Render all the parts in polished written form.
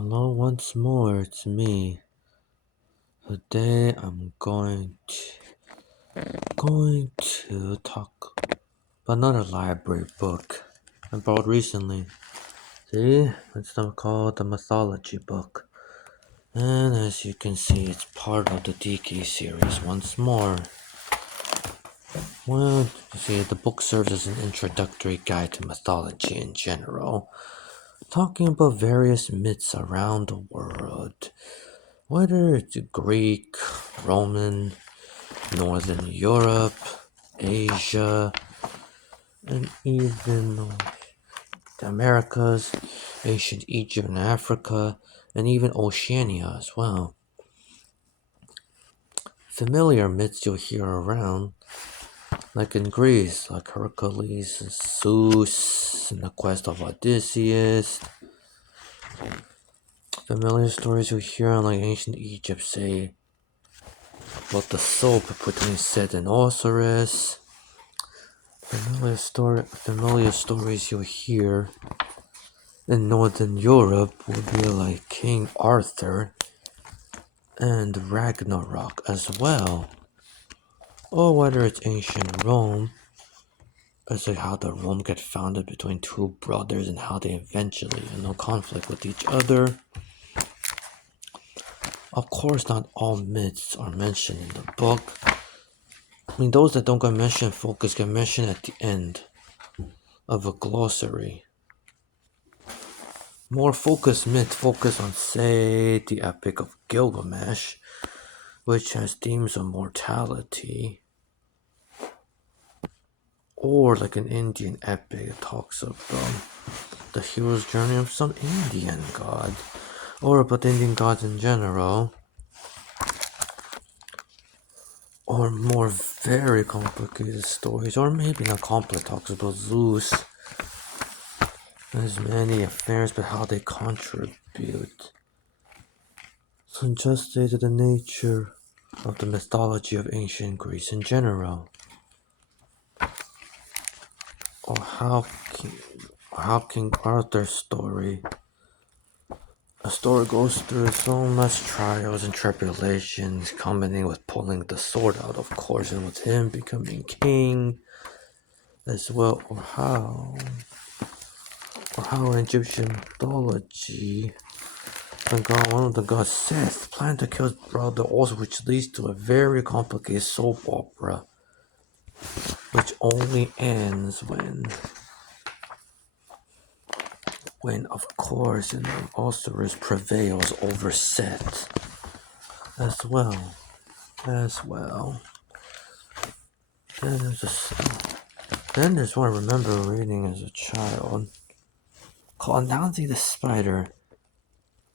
Hello once more, it's me. Today I'm going to talk about another library book I bought recently. See, it's called the Mythology book. And as you can see, it's part of the DK series once more. Well, you see, the book serves as an introductory guide to mythology in general, talking about various myths around the world, whether it's Greek, Roman, Northern Europe, Asia, and even the Americas, ancient Egypt and Africa, and even Oceania as well. Familiar myths you'll hear around, like in Greece, like Hercules and Zeus, and the quest of Odysseus. Familiar stories you'll hear on like ancient Egypt, say about the soap between Set and Osiris. Familiar stories you'll hear in Northern Europe would be like King Arthur and Ragnarok as well. Or whether it's ancient Rome, it's like how the Rome get founded between two brothers and how they eventually had no conflict with each other. Of course, not all myths are mentioned in the book. I mean, those that don't get mentioned focus get mentioned at the end of a glossary. More focused myths focus on, say, the Epic of Gilgamesh, which has themes of mortality, or like an Indian epic that talks about the hero's journey of some Indian god, or about Indian gods in general, or more very complicated stories, or maybe not complex, talks about Zeus and his many affairs, but how they contribute. So just say to the nature of the mythology of ancient Greece in general, or how King Arthur's story. A story goes through so much trials and tribulations, culminating with pulling the sword out, of course, and with him becoming king as well, or how in Egyptian mythology, one of the gods Seth planned to kill his brother, also which leads to a very complicated soap opera, which only ends when of course, Osiris prevails over Seth as well. Then there's one I remember reading as a child called Anansi the Spider.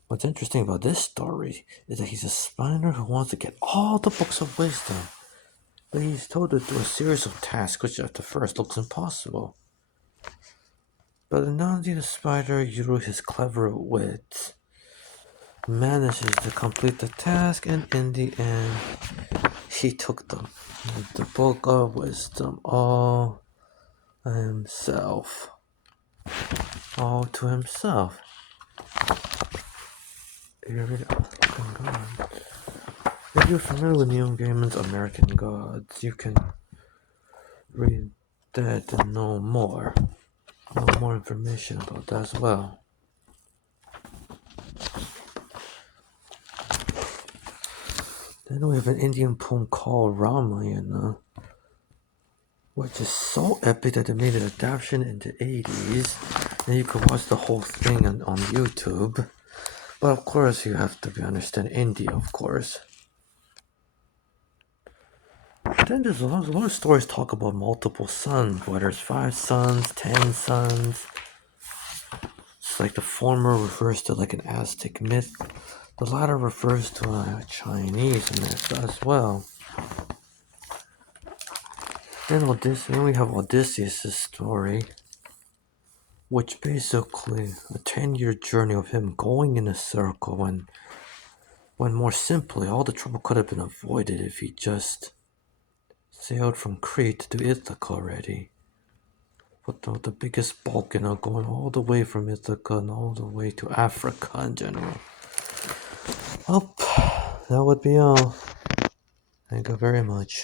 What's interesting about this story is that he's a spider who wants to get all the books of wisdom, but he's told to do a series of tasks which at the first looks impossible. But Anansi the Spider, through his clever wit, manages to complete the task, and in the end, he took the book of wisdom all himself. All to himself. If you're familiar with Neil Gaiman's American Gods, you can read that and know more information about that as well. Then we have an Indian poem called Ramayana, which is so epic that they made an adaptation in the 80s, and you can watch the whole thing on YouTube. But of course, you have to understand India, of course. Then there's a lot of stories talk about multiple suns, whether it's 5 suns, 10 suns. It's like the former refers to like an Aztec myth, the latter refers to a Chinese myth as well. Then we have Odysseus' story, which basically a 10-year journey of him going in a circle when more simply all the trouble could have been avoided if he just sailed from Crete to Ithaca already. But the biggest bulk, going all the way from Ithaca and all the way to Africa in general. Well, that would be all. Thank you very much.